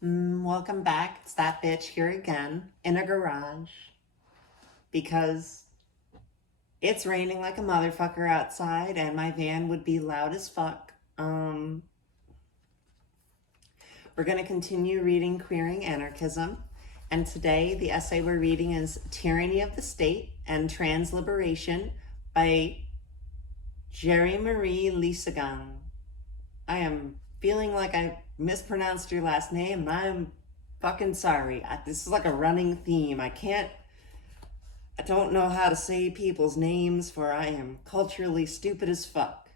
Welcome back. It's that bitch here again in a garage because it's raining like a motherfucker outside and my van would be loud as fuck. We're going to continue reading Queering Anarchism, and today the essay we're reading is Tyranny of the State and Transliberation by Jerry-Marie Lisegang. I am feeling like I mispronounced your last name, and I'm fucking sorry. This is like a running theme. I don't know how to say people's names, for I am culturally stupid as fuck.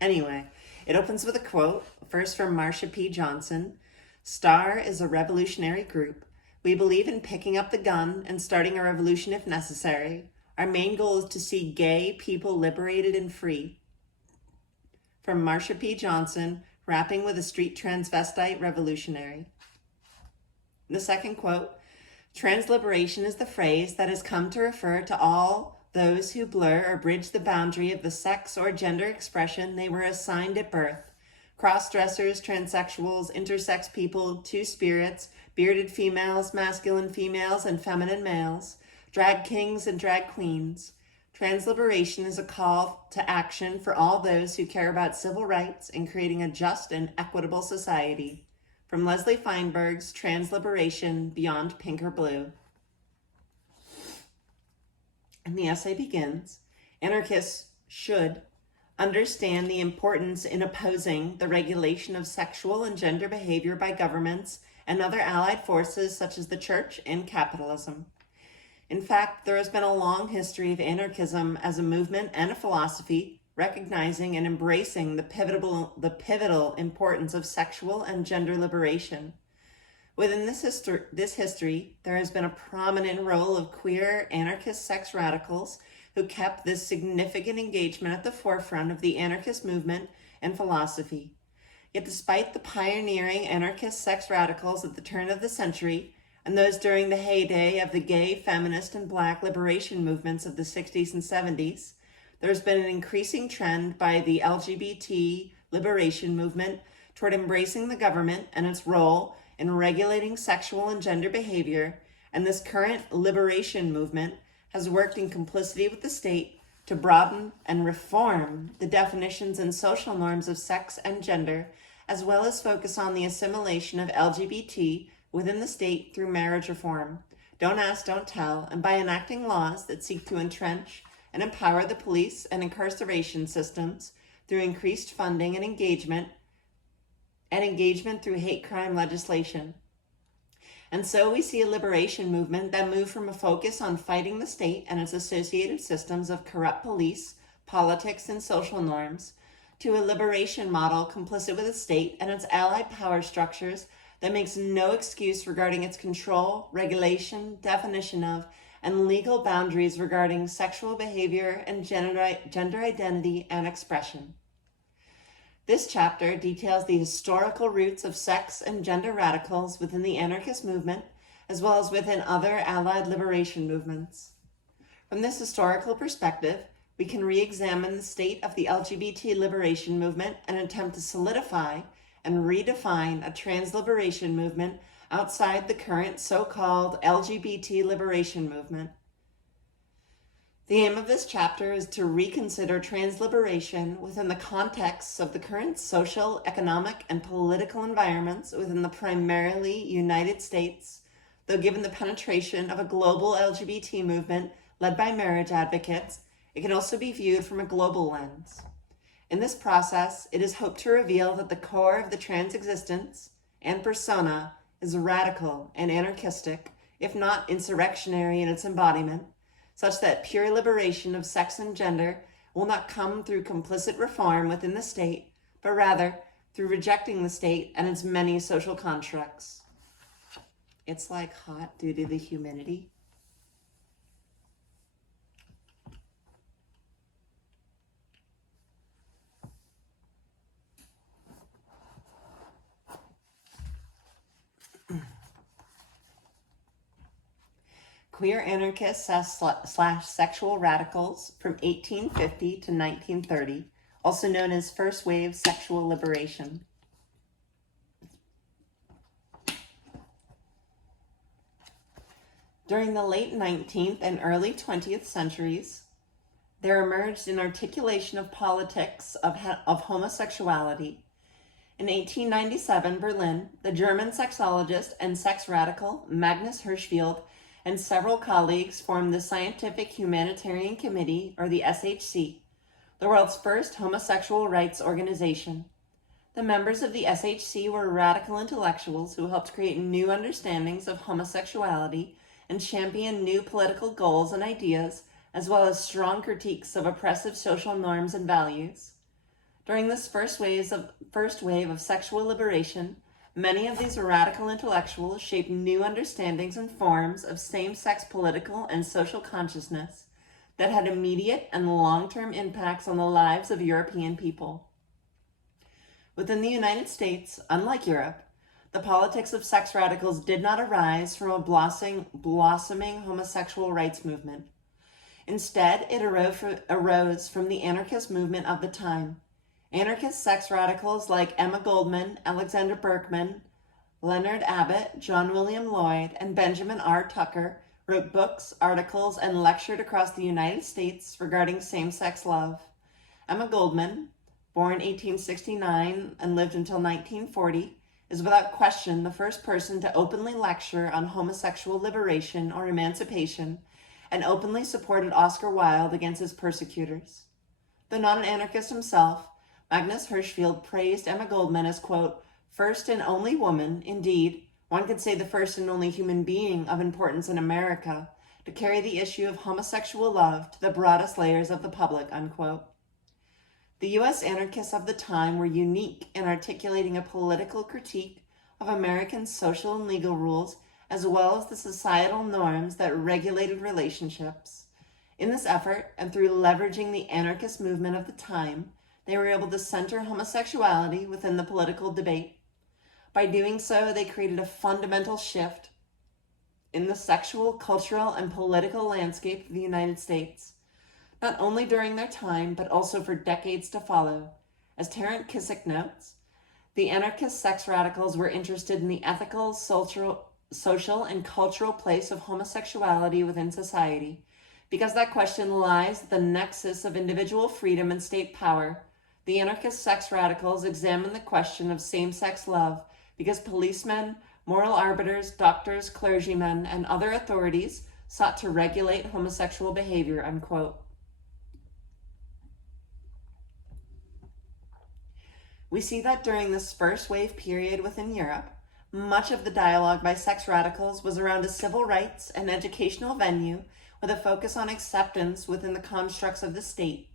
Anyway, it opens with a quote, first from Marsha P. Johnson. STAR is a revolutionary group. We believe in picking up the gun and starting a revolution if necessary. Our main goal is to see gay people liberated and free. From Marsha P. Johnson, Rapping with a Street Transvestite Revolutionary. The second quote, transliberation is the phrase that has come to refer to all those who blur or bridge the boundary of the sex or gender expression they were assigned at birth. Cross-dressers, transsexuals, intersex people, two-spirits, bearded females, masculine females, and feminine males, drag kings and drag queens. Transliberation is a call to action for all those who care about civil rights and creating a just and equitable society. From Leslie Feinberg's Transliberation Beyond Pink or Blue. And the essay begins, anarchists should understand the importance in opposing the regulation of sexual and gender behavior by governments and other allied forces such as the church and capitalism. In fact, there has been a long history of anarchism as a movement and a philosophy, recognizing and embracing the pivotal importance of sexual and gender liberation. Within this history, there has been a prominent role of queer anarchist sex radicals who kept this significant engagement at the forefront of the anarchist movement and philosophy. Yet despite the pioneering anarchist sex radicals at the turn of the century, and those during the heyday of the gay, feminist, and black liberation movements of the 60s and 70s, there's been an increasing trend by the LGBT liberation movement toward embracing the government and its role in regulating sexual and gender behavior, and this current liberation movement has worked in complicity with the state to broaden and reform the definitions and social norms of sex and gender, as well as focus on the assimilation of LGBT within the state through marriage reform, don't ask, don't tell, and by enacting laws that seek to entrench and empower the police and incarceration systems through increased funding and engagement through hate crime legislation. And so we see a liberation movement that moved from a focus on fighting the state and its associated systems of corrupt police, politics, and social norms, to a liberation model complicit with the state and its allied power structures that makes no excuse regarding its control, regulation, definition of, and legal boundaries regarding sexual behavior and gender identity and expression. This chapter details the historical roots of sex and gender radicals within the anarchist movement, as well as within other allied liberation movements. From this historical perspective, we can re-examine the state of the LGBT liberation movement and attempt to solidify and redefine a transliberation movement outside the current so-called LGBT liberation movement. The aim of this chapter is to reconsider transliberation within the contexts of the current social, economic, and political environments within the primarily United States, though given the penetration of a global LGBT movement led by marriage advocates, it can also be viewed from a global lens. In this process, it is hoped to reveal that the core of the trans existence and persona is radical and anarchistic, if not insurrectionary in its embodiment, such that pure liberation of sex and gender will not come through complicit reform within the state, but rather through rejecting the state and its many social constructs. It's like hot due to the humidity. Queer anarchists / sexual radicals from 1850 to 1930, also known as first wave sexual liberation. During the late 19th and early 20th centuries, there emerged an articulation of politics of homosexuality. In 1897, Berlin, the German sexologist and sex radical Magnus Hirschfeld and several colleagues formed the Scientific Humanitarian Committee, or the SHC, the world's first homosexual rights organization. The members of the SHC were radical intellectuals who helped create new understandings of homosexuality and champion new political goals and ideas, as well as strong critiques of oppressive social norms and values. During this first wave of sexual liberation, many of these radical intellectuals shaped new understandings and forms of same-sex political and social consciousness that had immediate and long-term impacts on the lives of European people. Within the United States, unlike Europe, the politics of sex radicals did not arise from a blossoming homosexual rights movement. Instead, it arose from the anarchist movement of the time. Anarchist sex radicals like Emma Goldman, Alexander Berkman, Leonard Abbott, John William Lloyd, and Benjamin R. Tucker wrote books, articles, and lectured across the United States regarding same-sex love. Emma Goldman, born 1869 and lived until 1940, is without question the first person to openly lecture on homosexual liberation or emancipation, and openly supported Oscar Wilde against his persecutors. Though not an anarchist himself, Magnus Hirschfeld praised Emma Goldman as, quote, first and only woman, indeed, one could say the first and only human being of importance in America, to carry the issue of homosexual love to the broadest layers of the public, unquote. The U.S. anarchists of the time were unique in articulating a political critique of American social and legal rules, as well as the societal norms that regulated relationships. In this effort, and through leveraging the anarchist movement of the time, they were able to center homosexuality within the political debate. By doing so, they created a fundamental shift in the sexual, cultural, and political landscape of the United States, not only during their time, but also for decades to follow. As Terence Kissick notes, the anarchist sex radicals were interested in the ethical, social, and cultural place of homosexuality within society, because that question lies at the nexus of individual freedom and state power. The anarchist sex radicals examine the question of same-sex love because policemen, moral arbiters, doctors, clergymen, and other authorities sought to regulate homosexual behavior, unquote. We see that during this first wave period within Europe, much of the dialogue by sex radicals was around a civil rights and educational venue with a focus on acceptance within the constructs of the state.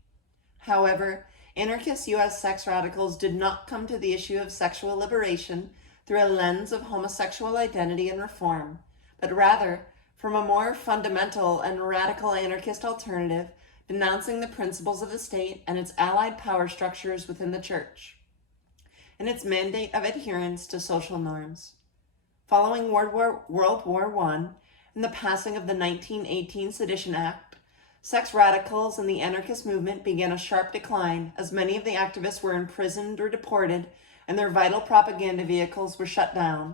However, anarchist U.S. sex radicals did not come to the issue of sexual liberation through a lens of homosexual identity and reform, but rather from a more fundamental and radical anarchist alternative denouncing the principles of the state and its allied power structures within the church, and its mandate of adherence to social norms. Following World War I and the passing of the 1918 Sedition Act, sex radicals and the anarchist movement began a sharp decline as many of the activists were imprisoned or deported and their vital propaganda vehicles were shut down.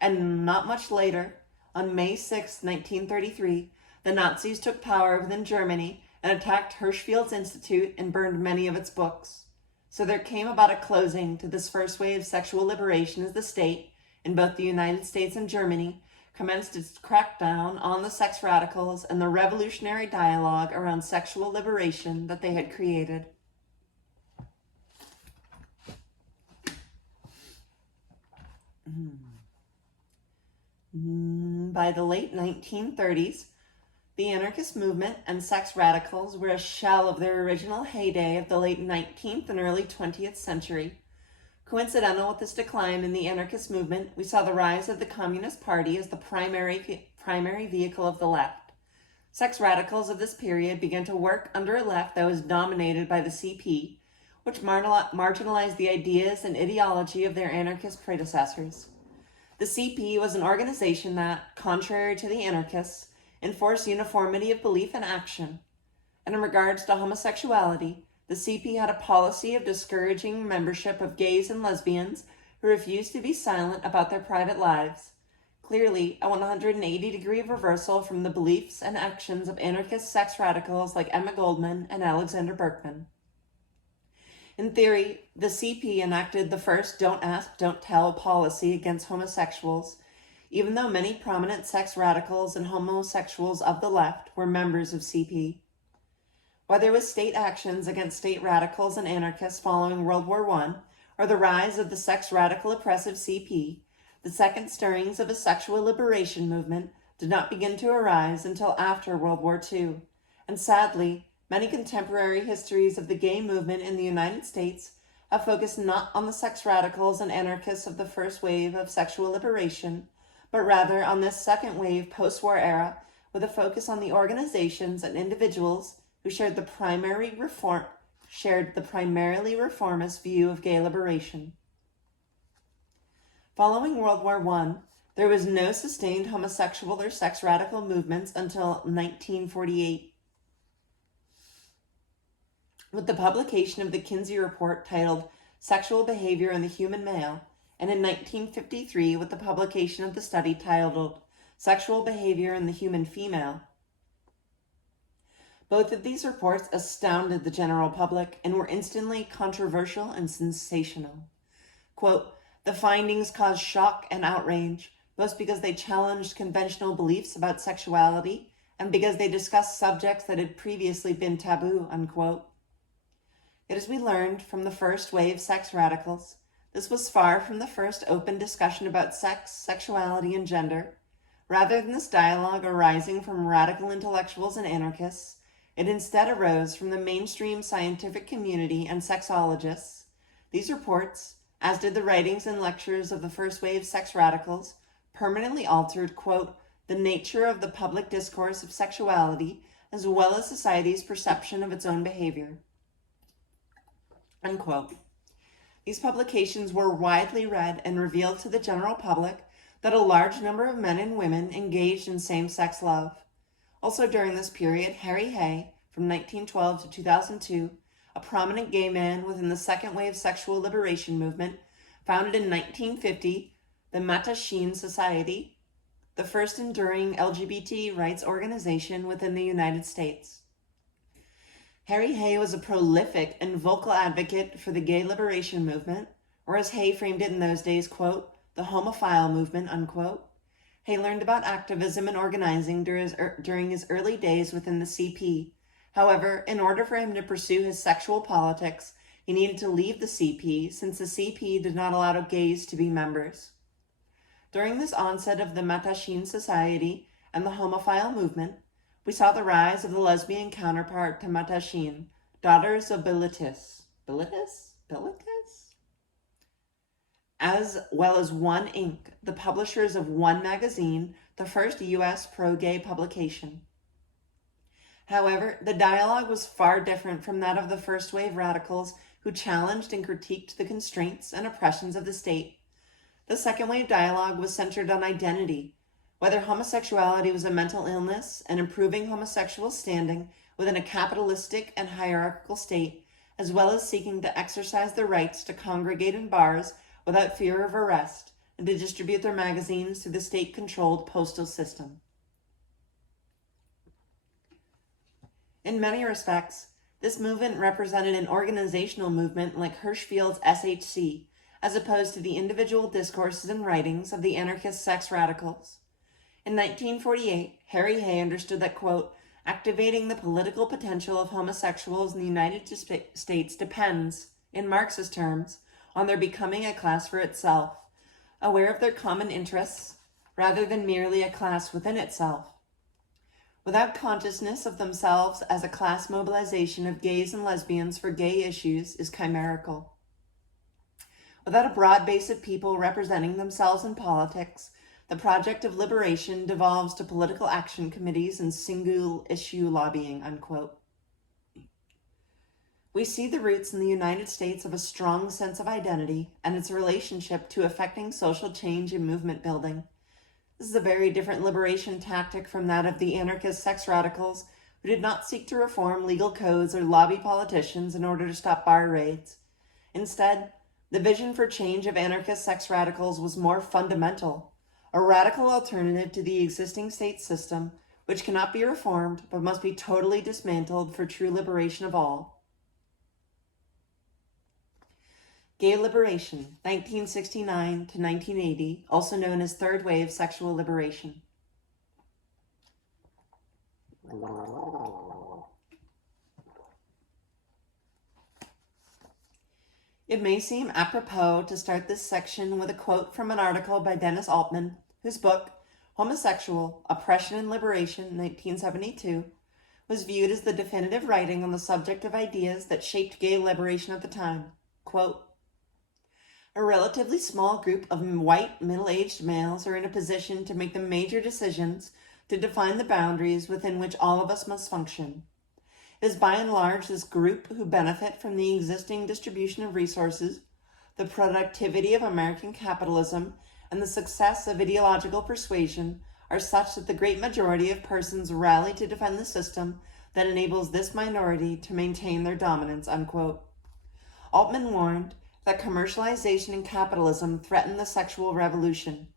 And not much later, on May 6, 1933, the Nazis took power within Germany and attacked Hirschfeld's Institute and burned many of its books. So there came about a closing to this first wave of sexual liberation as the state, in both the United States and Germany, commenced its crackdown on the sex radicals and the revolutionary dialogue around sexual liberation that they had created. By the late 1930s, the anarchist movement and sex radicals were a shell of their original heyday of the late 19th and early 20th century. Coincidental with this decline in the anarchist movement, we saw the rise of the Communist Party as the primary vehicle of the left. Sex radicals of this period began to work under a left that was dominated by the CP, which marginalized the ideas and ideology of their anarchist predecessors. The CP was an organization that, contrary to the anarchists, enforced uniformity of belief and action. And in regards to homosexuality, the CP had a policy of discouraging membership of gays and lesbians who refused to be silent about their private lives. Clearly, a 180-degree reversal from the beliefs and actions of anarchist sex radicals like Emma Goldman and Alexander Berkman. In theory, the CP enacted the first don't ask, don't tell policy against homosexuals, even though many prominent sex radicals and homosexuals of the left were members of CP. Whether it was state actions against state radicals and anarchists following World War I, or the rise of the sex radical oppressive CP, the second stirrings of a sexual liberation movement did not begin to arise until after World War II, and sadly, many contemporary histories of the gay movement in the United States have focused not on the sex radicals and anarchists of the first wave of sexual liberation, but rather on this second wave post-war era with a focus on the organizations and individuals who shared the primarily reformist view of gay liberation. Following World War I, there was no sustained homosexual or sex radical movements until 1948. With the publication of the Kinsey Report titled Sexual Behavior in the Human Male, and in 1953 with the publication of the study titled Sexual Behavior in the Human Female. Both of these reports astounded the general public and were instantly controversial and sensational. Quote, the findings caused shock and outrage, both because they challenged conventional beliefs about sexuality and because they discussed subjects that had previously been taboo, unquote. Yet as we learned from the first wave sex radicals, this was far from the first open discussion about sex, sexuality, and gender. Rather than this dialogue arising from radical intellectuals and anarchists, it instead arose from the mainstream scientific community and sexologists. These reports, as did the writings and lectures of the first wave sex radicals, permanently altered, quote, the nature of the public discourse of sexuality as well as society's perception of its own behavior, unquote. These publications were widely read and revealed to the general public that a large number of men and women engaged in same-sex love. Also during this period, Harry Hay, from 1912 to 2002, a prominent gay man within the second wave sexual liberation movement, founded in 1950 the Mattachine Society, the first enduring LGBT rights organization within the United States. Harry Hay was a prolific and vocal advocate for the gay liberation movement, or as Hay framed it in those days, quote, the homophile movement, unquote. Hay learned about activism and organizing during his early days within the CP. However, in order for him to pursue his sexual politics, he needed to leave the CP since the CP did not allow gays to be members. During this onset of the Mattachine Society and the homophile movement, we saw the rise of the lesbian counterpart to Mattachine, Daughters of Bilitis, as well as One Inc., the publishers of One Magazine, the first U.S. pro-gay publication. However, the dialogue was far different from that of the first wave radicals who challenged and critiqued the constraints and oppressions of the state. The second wave dialogue was centered on identity, whether homosexuality was a mental illness and improving homosexual standing within a capitalistic and hierarchical state, as well as seeking to exercise their rights to congregate in bars without fear of arrest and to distribute their magazines through the state-controlled postal system. In many respects, this movement represented an organizational movement like Hirschfield's SHC, as opposed to the individual discourses and writings of the anarchist sex radicals. In 1948, Harry Hay understood that, quote, activating the political potential of homosexuals in the United States depends, in Marxist terms, on their becoming a class for itself, aware of their common interests, rather than merely a class within itself. Without consciousness of themselves as a class, mobilization of gays and lesbians for gay issues is chimerical. Without a broad base of people representing themselves in politics, the project of liberation devolves to political action committees and single-issue lobbying, unquote. We see the roots in the United States of a strong sense of identity and its relationship to affecting social change and movement building. This is a very different liberation tactic from that of the anarchist sex radicals who did not seek to reform legal codes or lobby politicians in order to stop bar raids. Instead, the vision for change of anarchist sex radicals was more fundamental, a radical alternative to the existing state system, which cannot be reformed but must be totally dismantled for true liberation of all. Gay liberation, 1969 to 1980, also known as third wave sexual liberation. It may seem apropos to start this section with a quote from an article by Dennis Altman, whose book, Homosexual, Oppression and Liberation, 1972, was viewed as the definitive writing on the subject of ideas that shaped gay liberation at the time. Quote, a relatively small group of white, middle-aged males are in a position to make the major decisions to define the boundaries within which all of us must function. It is by and large this group who benefit from the existing distribution of resources, the productivity of American capitalism, and the success of ideological persuasion are such that the great majority of persons rally to defend the system that enables this minority to maintain their dominance, unquote. Altman warned that commercialization and capitalism threaten the sexual revolution.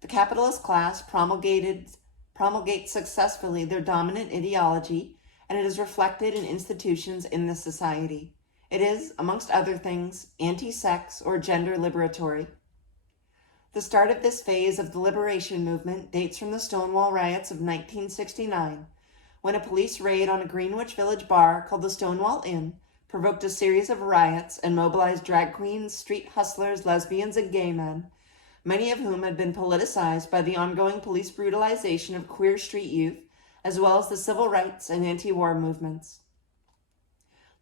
The capitalist class promulgates successfully their dominant ideology, and it is reflected in institutions in this society. It is, amongst other things, anti-sex or gender liberatory. The start of this phase of the liberation movement dates from the Stonewall riots of 1969, when a police raid on a Greenwich Village bar called the Stonewall Inn provoked a series of riots and mobilized drag queens, street hustlers, lesbians, and gay men, many of whom had been politicized by the ongoing police brutalization of queer street youth, as well as the civil rights and anti-war movements.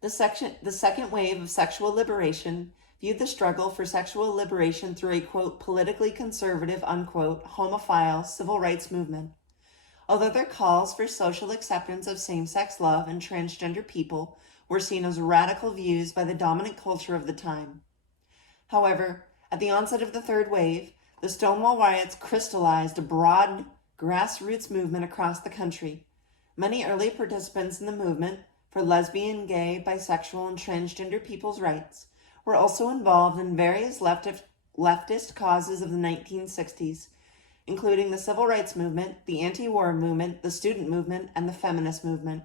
The second wave of sexual liberation viewed the struggle for sexual liberation through a, quote, politically conservative, unquote, homophile civil rights movement. Although their calls for social acceptance of same-sex love and transgender people were seen as radical views by the dominant culture of the time. However, at the onset of the third wave, the Stonewall riots crystallized a broad grassroots movement across the country. Many early participants in the movement for lesbian, gay, bisexual, and transgender people's rights were also involved in various leftist causes of the 1960s, including the civil rights movement, the anti-war movement, the student movement, and the feminist movement.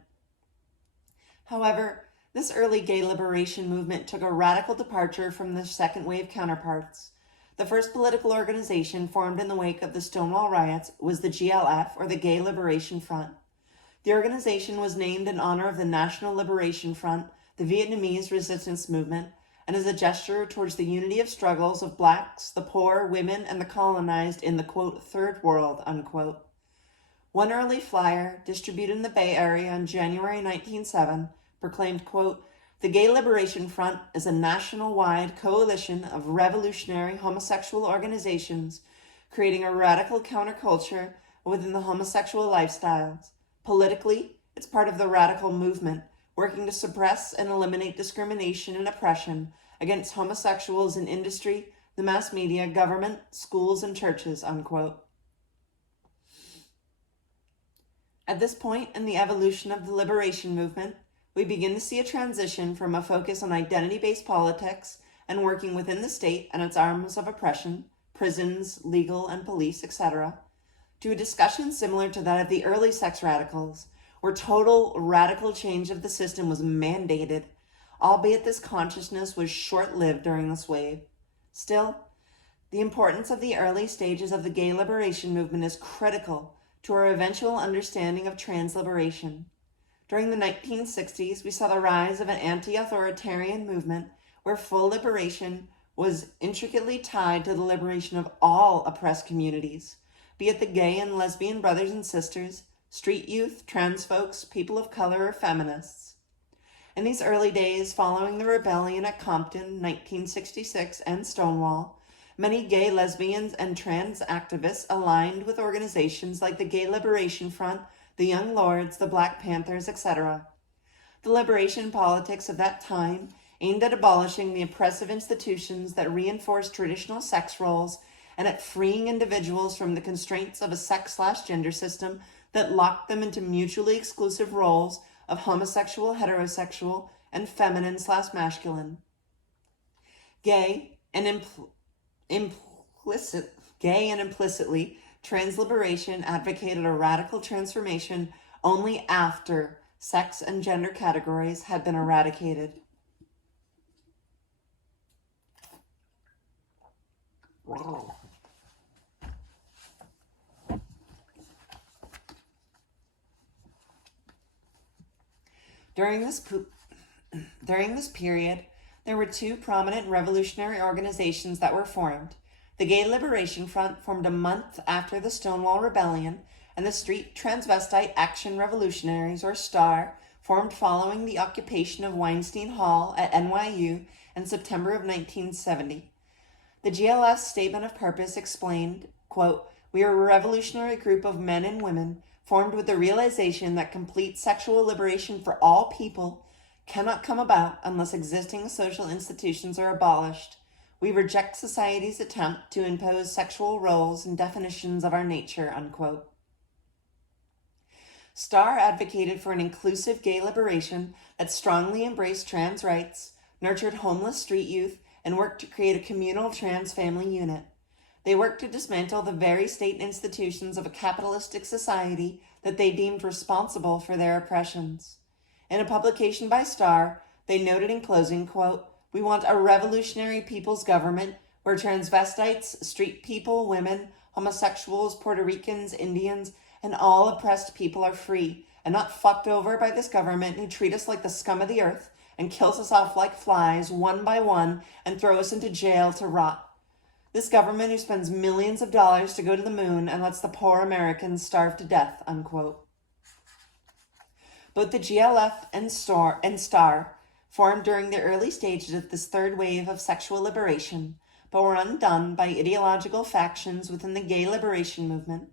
However, this early gay liberation movement took a radical departure from the second wave counterparts. The first political organization formed in the wake of the Stonewall riots was the GLF, or the Gay Liberation Front. The organization was named in honor of the National Liberation Front, the Vietnamese resistance movement, and as a gesture towards the unity of struggles of blacks, the poor, women, and the colonized in the, quote, third world, unquote. One early flyer, distributed in the Bay Area in January 1907, proclaimed, quote, the Gay Liberation Front is a national-wide coalition of revolutionary homosexual organizations creating a radical counterculture within the homosexual lifestyles. Politically, it's part of the radical movement, working to suppress and eliminate discrimination and oppression against homosexuals in industry, the mass media, government, schools, and churches, unquote. At this point in the evolution of the liberation movement, we begin to see a transition from a focus on identity-based politics and working within the state and its arms of oppression, prisons, legal and police, etc., to a discussion similar to that of the early sex radicals, where total radical change of the system was mandated, albeit this consciousness was short-lived during this wave. Still, the importance of the early stages of the gay liberation movement is critical to our eventual understanding of trans liberation. During the 1960s, we saw the rise of an anti-authoritarian movement where full liberation was intricately tied to the liberation of all oppressed communities, be it the gay and lesbian brothers and sisters, street youth, trans folks, people of color, or feminists. In these early days following the rebellion at Compton, 1966, and Stonewall, many gay, lesbians, and trans activists aligned with organizations like the Gay Liberation Front, the Young Lords, the Black Panthers, etc. The liberation politics of that time aimed at abolishing the oppressive institutions that reinforced traditional sex roles and at freeing individuals from the constraints of a sex/gender system that locked them into mutually exclusive roles of homosexual, heterosexual, and feminine/masculine. Gay and implicitly trans liberation advocated a radical transformation only after sex and gender categories had been eradicated. During this period, there were two prominent revolutionary organizations that were formed. The Gay Liberation Front, formed a month after the Stonewall Rebellion, and the Street Transvestite Action Revolutionaries, or STAR, formed following the occupation of Weinstein Hall at NYU in September of 1970. The GLF's statement of purpose explained, quote, "We are a revolutionary group of men and women formed with the realization that complete sexual liberation for all people cannot come about unless existing social institutions are abolished. We reject society's attempt to impose sexual roles and definitions of our nature," unquote. STAR advocated for an inclusive gay liberation that strongly embraced trans rights, nurtured homeless street youth, and worked to create a communal trans family unit. They worked to dismantle the very state institutions of a capitalistic society that they deemed responsible for their oppressions. In a publication by STAR, they noted in closing, quote, "We want a revolutionary people's government where transvestites, street people, women, homosexuals, Puerto Ricans, Indians, and all oppressed people are free and not fucked over by this government who treat us like the scum of the earth and kills us off like flies one by one and throw us into jail to rot. This government who spends millions of dollars to go to the moon and lets the poor Americans starve to death," unquote. Both the GLF and STAR formed during the early stages of this third wave of sexual liberation, but were undone by ideological factions within the gay liberation movement.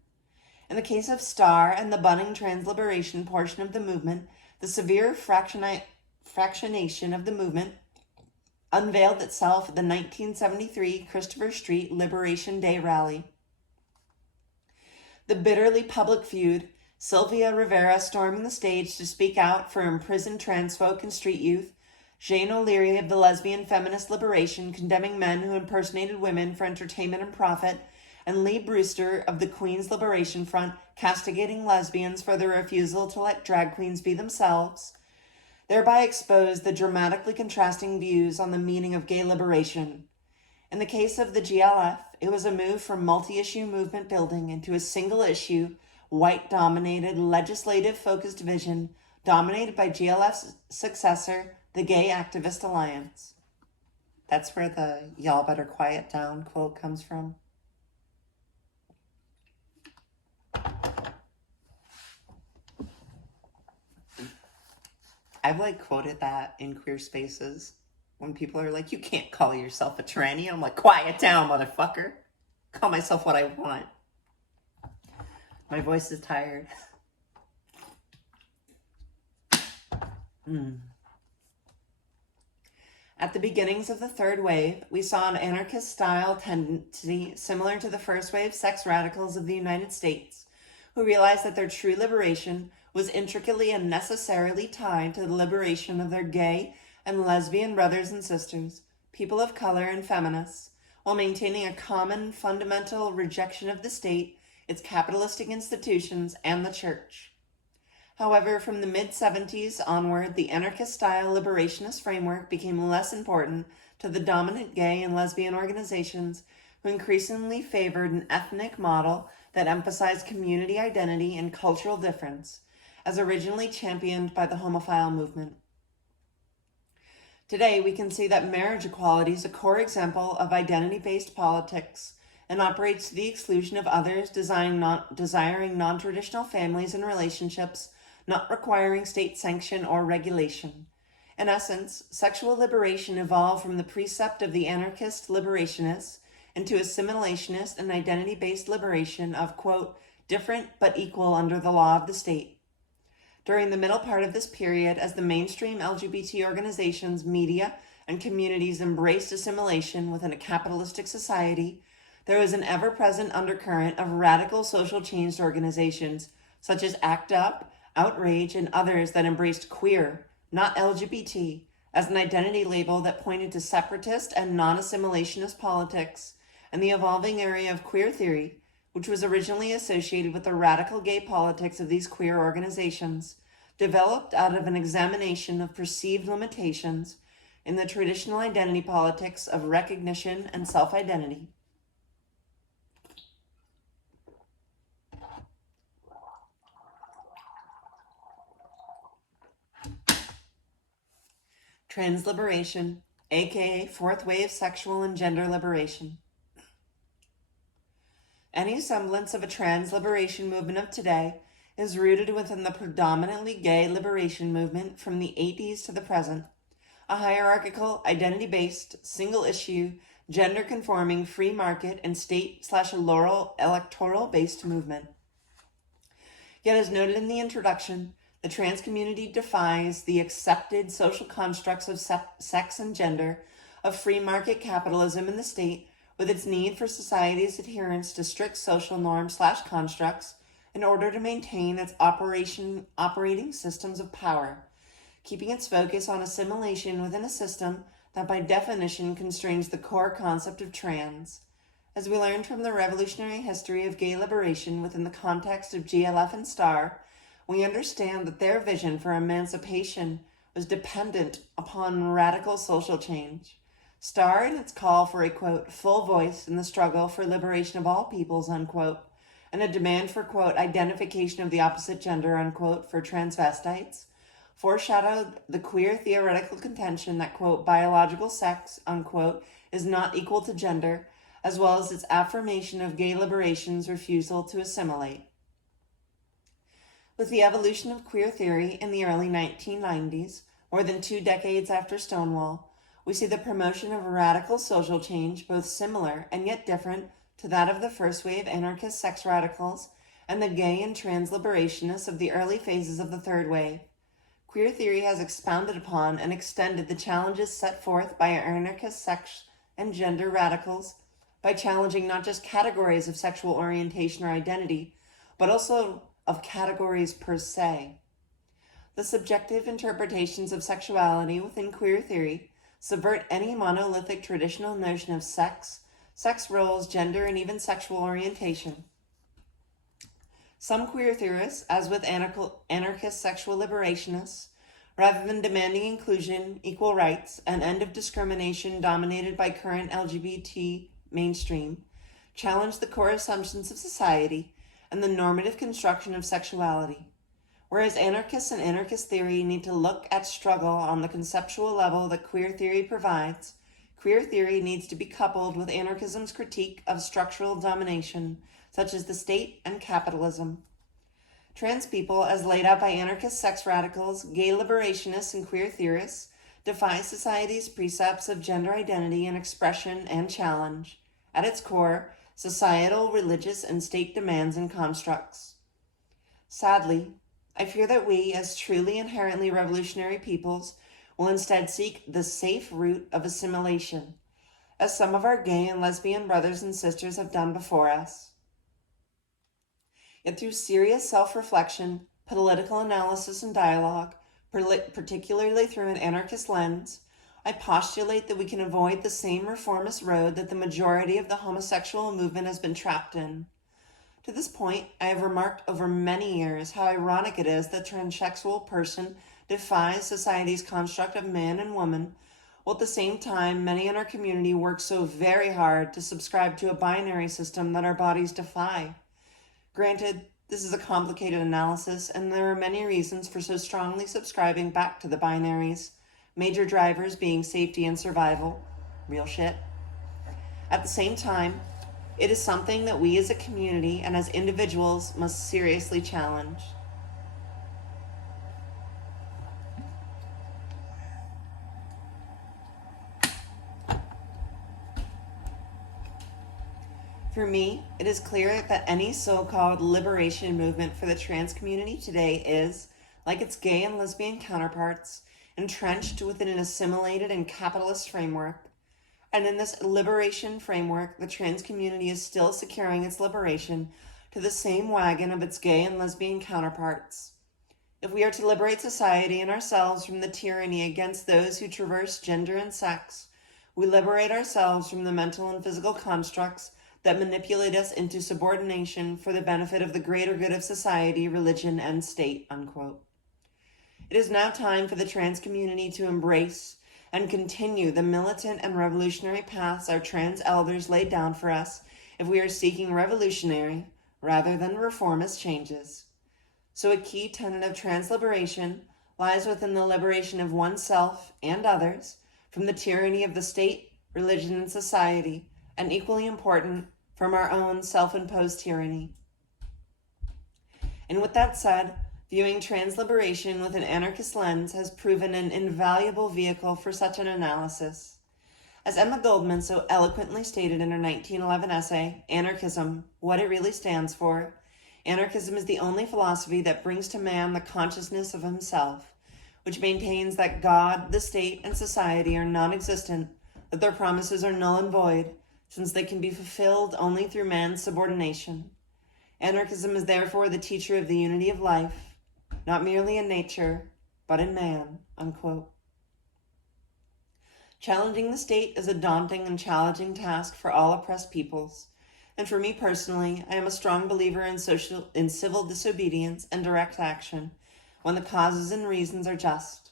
In the case of STAR and the budding trans liberation portion of the movement, the severe fractionation of the movement unveiled itself at the 1973 Christopher Street Liberation Day rally. The bitterly public feud, Sylvia Rivera storming the stage to speak out for imprisoned trans folk and street youth, Jane O'Leary of the Lesbian Feminist Liberation condemning men who impersonated women for entertainment and profit, and Lee Brewster of the Queens Liberation Front castigating lesbians for their refusal to let drag queens be themselves, thereby exposed the dramatically contrasting views on the meaning of gay liberation. In the case of the GLF, it was a move from multi-issue movement building into a single-issue, white-dominated, legislative-focused vision dominated by GLF's successor, the Gay Activist Alliance. That's where the "y'all better quiet down" quote comes from. I've quoted that in queer spaces when people are like, "You can't call yourself a tranny." I'm like, "Quiet down, motherfucker. Call myself what I want." My voice is tired. At the beginnings of the third wave, we saw an anarchist-style tendency similar to the first wave sex radicals of the United States, who realized that their true liberation was intricately and necessarily tied to the liberation of their gay and lesbian brothers and sisters, people of color and feminists, while maintaining a common fundamental rejection of the state, its capitalistic institutions, and the church. However, from the mid-70s onward, the anarchist-style liberationist framework became less important to the dominant gay and lesbian organizations, who increasingly favored an ethnic model that emphasized community identity and cultural difference, as originally championed by the homophile movement. Today, we can see that marriage equality is a core example of identity-based politics and operates to the exclusion of others, desiring non-traditional families and relationships, not requiring state sanction or regulation. In essence, sexual liberation evolved from the precept of the anarchist liberationists into assimilationist and identity-based liberation of, quote, "different but equal under the law of the state." During the middle part of this period, as the mainstream LGBT organizations, media, and communities embraced assimilation within a capitalistic society, there was an ever-present undercurrent of radical social change organizations, such as ACT UP, Outrage, and others that embraced queer, not LGBT, as an identity label that pointed to separatist and non-assimilationist politics, and the evolving area of queer theory, which was originally associated with the radical gay politics of these queer organizations, developed out of an examination of perceived limitations in the traditional identity politics of recognition and self-identity. Trans liberation, aka fourth wave sexual and gender liberation. Any semblance of a trans liberation movement of today is rooted within the predominantly gay liberation movement from the 80s to the present, a hierarchical, identity-based, single-issue, gender-conforming, free market, and state/electoral-based movement. Yet, as noted in the introduction, the trans community defies the accepted social constructs of sex and gender, of free market capitalism in the state, with its need for society's adherence to strict social norms/constructs in order to maintain its operating systems of power, keeping its focus on assimilation within a system that by definition constrains the core concept of trans. As we learned from the revolutionary history of gay liberation within the context of GLF and STAR, we understand that their vision for emancipation was dependent upon radical social change. STAR in its call for a, quote, full voice in the struggle for liberation of all peoples, unquote, and a demand for, quote, identification of the opposite gender, unquote, for transvestites, foreshadowed the queer theoretical contention that, quote, biological sex, unquote, is not equal to gender, as well as its affirmation of gay liberation's refusal to assimilate. With the evolution of queer theory in the early 1990s, more than 2 decades after Stonewall, we see the promotion of radical social change, both similar and yet different to that of the first wave anarchist sex radicals and the gay and trans liberationists of the early phases of the third wave. Queer theory has expounded upon and extended the challenges set forth by anarchist sex and gender radicals by challenging not just categories of sexual orientation or identity, but also of categories per se. The subjective interpretations of sexuality within queer theory subvert any monolithic traditional notion of sex roles, gender, and even sexual orientation. Some queer theorists, as with anarchist sexual liberationists, rather than demanding inclusion, equal rights, and end of discrimination dominated by current LGBT mainstream, challenge the core assumptions of society and the normative construction of sexuality. Whereas anarchists and anarchist theory need to look at struggle on the conceptual level that queer theory provides, queer theory needs to be coupled with anarchism's critique of structural domination, such as the state and capitalism. Trans people, as laid out by anarchist sex radicals, gay liberationists, and queer theorists, defy society's precepts of gender identity and expression and challenge, at its core, societal, religious, and state demands and constructs. Sadly, I fear that we, as truly inherently revolutionary peoples, will instead seek the safe route of assimilation, as some of our gay and lesbian brothers and sisters have done before us. Yet through serious self-reflection, political analysis, and dialogue, particularly through an anarchist lens, I postulate that we can avoid the same reformist road that the majority of the homosexual movement has been trapped in. To this point, I have remarked over many years how ironic it is that a transsexual person defies society's construct of man and woman, while at the same time many in our community work so very hard to subscribe to a binary system that our bodies defy. Granted, this is a complicated analysis, and there are many reasons for so strongly subscribing back to the binaries, major drivers being safety and survival. Real shit. At the same time, it is something that we as a community and as individuals must seriously challenge. For me, it is clear that any so-called liberation movement for the trans community today is, like its gay and lesbian counterparts, entrenched within an assimilated and capitalist framework. And in this liberation framework, the trans community is still securing its liberation to the same wagon of its gay and lesbian counterparts. If we are to liberate society and ourselves from the tyranny against those who traverse gender and sex, we liberate ourselves from the mental and physical constructs that manipulate us into subordination for the benefit of the greater good of society, religion, and state, unquote. It is now time for the trans community to embrace and continue the militant and revolutionary paths our trans elders laid down for us if we are seeking revolutionary rather than reformist changes. So a key tenet of trans liberation lies within the liberation of oneself and others from the tyranny of the state, religion, and society, and equally important, from our own self-imposed tyranny. And with that said, viewing trans liberation with an anarchist lens has proven an invaluable vehicle for such an analysis. As Emma Goldman so eloquently stated in her 1911 essay, Anarchism, What It Really Stands For, anarchism is the only philosophy that brings to man the consciousness of himself, which maintains that God, the state, and society are non-existent, that their promises are null and void, since they can be fulfilled only through man's subordination. Anarchism is therefore the teacher of the unity of life, not merely in nature, but in man, unquote. Challenging the state is a daunting and challenging task for all oppressed peoples, and for me personally, I am a strong believer in civil disobedience and direct action when the causes and reasons are just.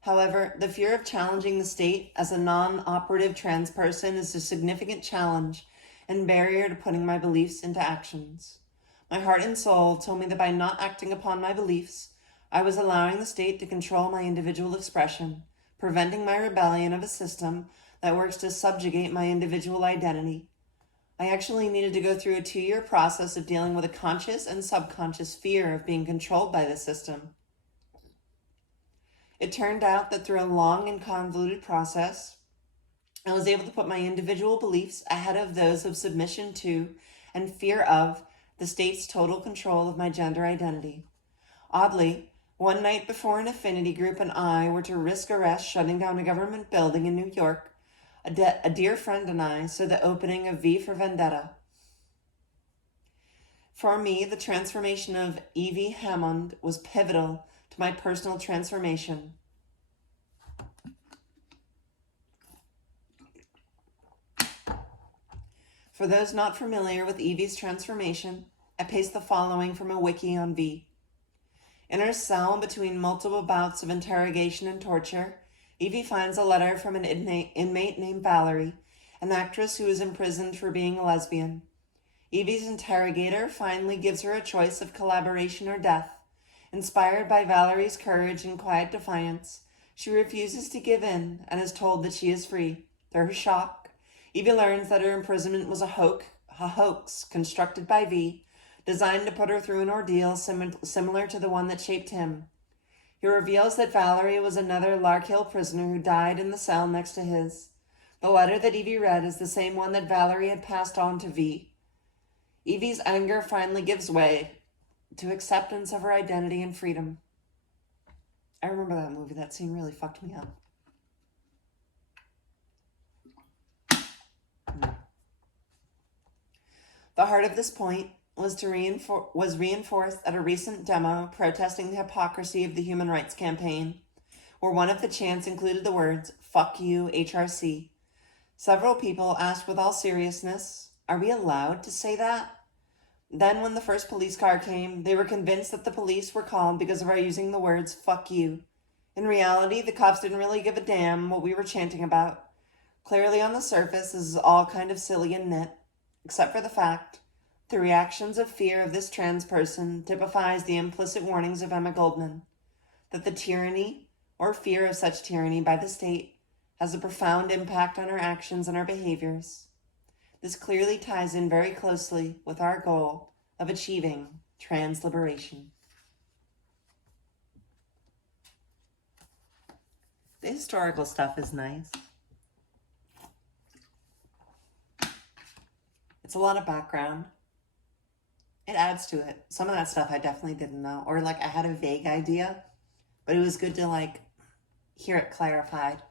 However, the fear of challenging the state as a non-operative trans person is a significant challenge and barrier to putting my beliefs into actions. My heart and soul told me that by not acting upon my beliefs, I was allowing the state to control my individual expression, preventing my rebellion of a system that works to subjugate my individual identity. I actually needed to go through a 2-year process of dealing with a conscious and subconscious fear of being controlled by the system. It turned out that through a long and convoluted process, I was able to put my individual beliefs ahead of those of submission to and fear of the state's total control of my gender identity. Oddly, one night before an affinity group and I were to risk arrest shutting down a government building in New York, a dear friend and I saw the opening of V for Vendetta. For me, the transformation of Evie Hammond was pivotal to my personal transformation. For those not familiar with Evie's transformation, I paste the following from a wiki on V. In her cell, between multiple bouts of interrogation and torture, Evie finds a letter from an inmate named Valerie, an actress who is imprisoned for being a lesbian. Evie's interrogator finally gives her a choice of collaboration or death. Inspired by Valerie's courage and quiet defiance, she refuses to give in and is told that she is free. To her shock, Evie learns that her imprisonment was a hoax constructed by V, designed to put her through an ordeal similar to the one that shaped him. He reveals that Valerie was another Larkhill prisoner who died in the cell next to his. The letter that Evie read is the same one that Valerie had passed on to V. Evie's anger finally gives way to acceptance of her identity and freedom. I remember that movie. That scene really fucked me up. The heart of this point was reinforced at a recent demo protesting the hypocrisy of the Human Rights Campaign, where one of the chants included the words, "Fuck you, HRC." Several people asked with all seriousness, "Are we allowed to say that?" Then when the first police car came, they were convinced that the police were called because of our using the words, "Fuck you." In reality, the cops didn't really give a damn what we were chanting about. Clearly on the surface, this is all kind of silly and nit, except for the fact the reactions of fear of this trans person typifies the implicit warnings of Emma Goldman, that the tyranny or fear of such tyranny by the state has a profound impact on our actions and our behaviors. This clearly ties in very closely with our goal of achieving trans liberation. The historical stuff is nice. It's a lot of background. It adds to it. Some of that stuff I definitely didn't know, or like I had a vague idea, but it was good to like hear it clarified.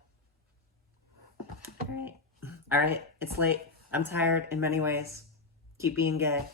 All right, it's late. I'm tired in many ways. Keep being gay.